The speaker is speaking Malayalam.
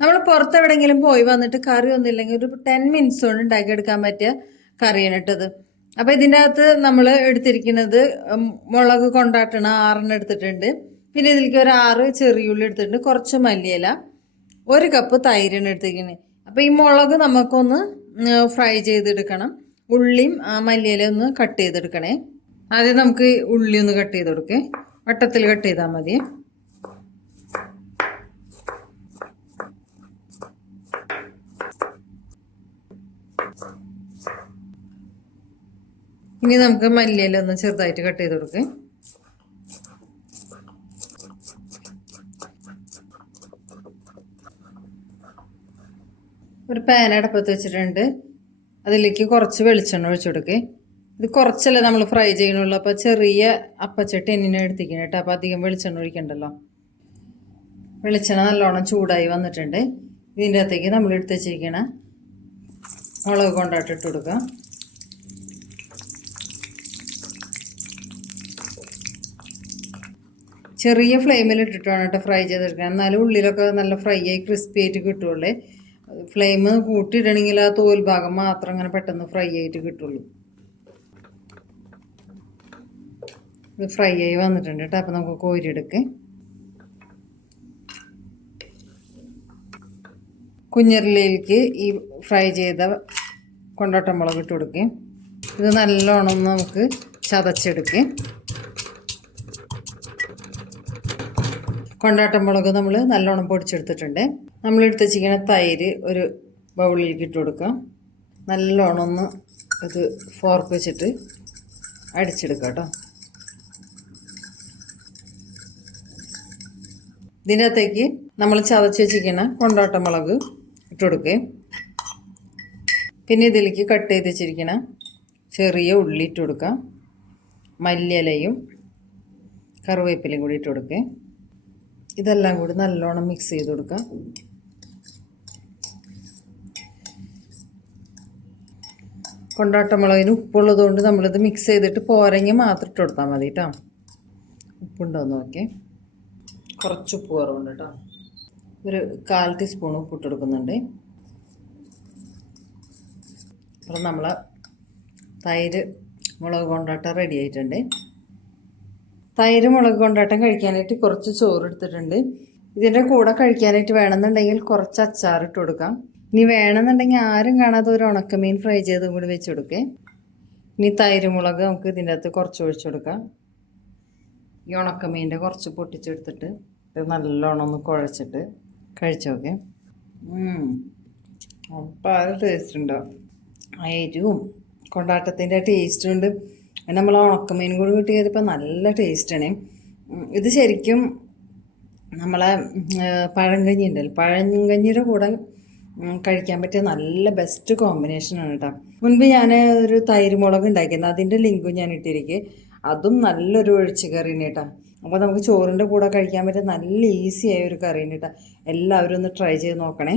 നമ്മൾ പുറത്തെവിടെയെങ്കിലും പോയി വന്നിട്ട് കറി ഒന്നുമില്ലെങ്കിൽ ഒരു 10 മിനിറ്റ്സ് കൊണ്ട് ഉണ്ടാക്കിയെടുക്കാൻ പറ്റിയ കറിയാണ് ഇട്ടത്. അപ്പോൾ ഇതിൻ്റെ അകത്ത് നമ്മൾ എടുത്തിരിക്കുന്നത് മുളക് കൊണ്ടാട്ടണം 6 എടുത്തിട്ടുണ്ട്. പിന്നെ ഇതിലേക്ക് ഒരു 6 ചെറിയുള്ളി എടുത്തിട്ടുണ്ട്, കുറച്ച് മല്ലിയില, 1 കപ്പ് തൈരാണ് എടുത്തിരിക്കുന്നത്. അപ്പോൾ ഈ മുളക് നമുക്കൊന്ന് ഫ്രൈ ചെയ്തെടുക്കണം. ഉള്ളിയും മല്ലിയില ഒന്ന് കട്ട് ചെയ്തെടുക്കണേ. ആദ്യം നമുക്ക് ഉള്ളി ഒന്ന് കട്ട് ചെയ്ത് കൊടുക്കേ. വട്ടത്തിൽ കട്ട് ചെയ്താൽ മതി. ഇനി നമുക്ക് മല്ലിയില ഒന്ന് ചെറുതായിട്ട് കട്ട് ചെയ്ത് കൊടുക്കേ. ഒരു പാൻ അടുപ്പത്ത് വെച്ചിട്ടുണ്ട്. അതിലേക്ക് കുറച്ച് വെളിച്ചെണ്ണ ഒഴിച്ചു കൊടുക്കേ. ഇത് കുറച്ചല്ലേ നമ്മൾ ഫ്രൈ ചെയ്യണുള്ളൂ. അപ്പോൾ ചെറിയ അപ്പച്ചട്ടി എന്നെ എടുത്തിരിക്കണം കേട്ടോ. അപ്പോൾ അധികം വെളിച്ചെണ്ണ ഒഴിക്കണ്ടല്ലോ. വെളിച്ചെണ്ണ നല്ലോണം ചൂടായി വന്നിട്ടുണ്ട്. ഇതിൻ്റെ അകത്തേക്ക് നമ്മൾ എടുത്ത് വെച്ചിരിക്കണ മുളക് കൊണ്ടാട്ട് ഇട്ട് കൊടുക്കുക. ചെറിയ ഫ്ലെയിമിൽ ഇട്ടിട്ട് വേണം കേട്ടോ ഫ്രൈ ചെയ്തെടുക്കണം. എന്നാലും ഉള്ളിലൊക്കെ നല്ല ഫ്രൈ ആയി ക്രിസ്പി ആയിട്ട് കിട്ടുള്ളൂ. ഫ്ലെയിം കൂട്ടിയിടണമെങ്കിൽ ആ തോൽ ഭാഗം മാത്രം അങ്ങനെ പെട്ടെന്ന് ഫ്രൈ ആയിട്ട് കിട്ടുള്ളൂ. ഇത് ഫ്രൈ ആയി വന്നിട്ടുണ്ട് കേട്ടോ. അപ്പം നമുക്ക് കോരിയെടുക്കാം. കുഞ്ഞുരുളിയിലേക്ക് ഈ ഫ്രൈ ചെയ്ത കൊണ്ടാട്ടം മുളക് ഇട്ട് കൊടുക്കുകയും ഇത് നല്ലോണം നമുക്ക് ചതച്ചെടുക്കുകയും. കൊണ്ടാട്ടം മുളക് നമ്മൾ നല്ലോണം പൊടിച്ചെടുത്തിട്ടുണ്ട്. നമ്മൾ എടുത്ത് വെച്ചിരിക്കുന്ന തൈര് ഒരു ബൗളിലേക്ക് ഇട്ട് കൊടുക്കാം. നല്ലോണം ഒന്ന് ഇത് ഫോർക്ക് വെച്ചിട്ട് അടിച്ചെടുക്കാം കേട്ടോ. ഇതിൻ്റെ അകത്തേക്ക് നമ്മൾ ചതച്ച് വെച്ചിരിക്കുന്ന കൊണ്ടാട്ടം മുളക് ഇട്ട് കൊടുക്കുകയും പിന്നെ ഇതിലേക്ക് കട്ട് ചെയ്ത് വെച്ചിരിക്കുന്ന ചെറിയ ഉള്ളി ഇട്ട് കൊടുക്കാം. മല്ലിയിലയും കറിവേപ്പിലയും കൂടി ഇട്ട് കൊടുക്കുക. ഇതെല്ലാം കൂടി നല്ലോണം മിക്സ് ചെയ്ത് കൊടുക്കാം. കൊണ്ടാട്ടമുളകിന് ഉപ്പുള്ളത് കൊണ്ട് നമ്മളിത് മിക്സ് ചെയ്തിട്ട് പോരെങ്കിൽ മാത്രം ഇട്ട് കൊടുത്താൽ മതി കേട്ടോ. ഉപ്പുണ്ടോയെന്ന് നോക്കിയേ. കുറച്ച് ഉപ്പ് കുറവുണ്ട് കേട്ടോ. ഒരു 1/4 ടീസ്പൂൺ ഉപ്പിട്ട് കൊടുക്കുന്നുണ്ട്. അപ്പം നമ്മൾ തൈര് മുളക് കൊണ്ടാട്ടം റെഡി ആയിട്ടുണ്ട്. തൈര് മുളക് കൊണ്ടാട്ടം കഴിക്കാനായിട്ട് കുറച്ച് ചോറ് എടുത്തിട്ടുണ്ട്. ഇതിൻ്റെ കൂടെ കഴിക്കാനായിട്ട് വേണമെന്നുണ്ടെങ്കിൽ കുറച്ച് അച്ചാർ ഇട്ട് കൊടുക്കാം. ഇനി വേണമെന്നുണ്ടെങ്കിൽ ആരും കാണാതെ ഒരു ഉണക്കമീൻ ഫ്രൈ ചെയ്തും കൂടി വെച്ച് കൊടുക്കേ. ഇനി തൈര് മുളക് നമുക്ക് ഇതിൻ്റെ അകത്ത് കുറച്ച് ഒഴിച്ചു കൊടുക്കാം. ഈ ഉണക്കമീൻ്റെ കുറച്ച് പൊട്ടിച്ചെടുത്തിട്ട് ഇത് നല്ലോണം ഒന്ന് കുഴച്ചിട്ട് കഴിച്ചു നോക്കേ. അപ്പോൾ ടേസ്റ്റ് ഉണ്ടാവും. എരിവും കൊണ്ടാട്ടത്തിൻ്റെ ടേസ്റ്റ് ഉണ്ട്. നമ്മൾ ഉണക്കമീൻ കൂടി കിട്ടിയതിപ്പോൾ നല്ല ടേസ്റ്റാണ്. ഇത് ശരിക്കും നമ്മളെ പഴങ്കഞ്ഞി ഉണ്ടല്ലോ, പഴങ്കഞ്ഞിയുടെ കൂടെ കഴിക്കാൻ പറ്റിയ നല്ല ബെസ്റ്റ് കോമ്പിനേഷനാണ് കേട്ടോ. മുൻപ് ഞാൻ ഒരു തൈര് മുളക് ഉണ്ടാക്കിയിരുന്നു, അതിൻ്റെ ലിങ്കും ഞാൻ ഇട്ടിരിക്കും. അതും നല്ലൊരു ഒഴിച്ച് കറിയാണ് കേട്ടോ. അപ്പോൾ നമുക്ക് ചോറിൻ്റെ കൂടെ കഴിക്കാൻ പറ്റിയ നല്ല ഈസിയായ ഒരു കറിയാണ് കേട്ടോ. എല്ലാവരും ഒന്ന് ട്രൈ ചെയ്ത് നോക്കണേ.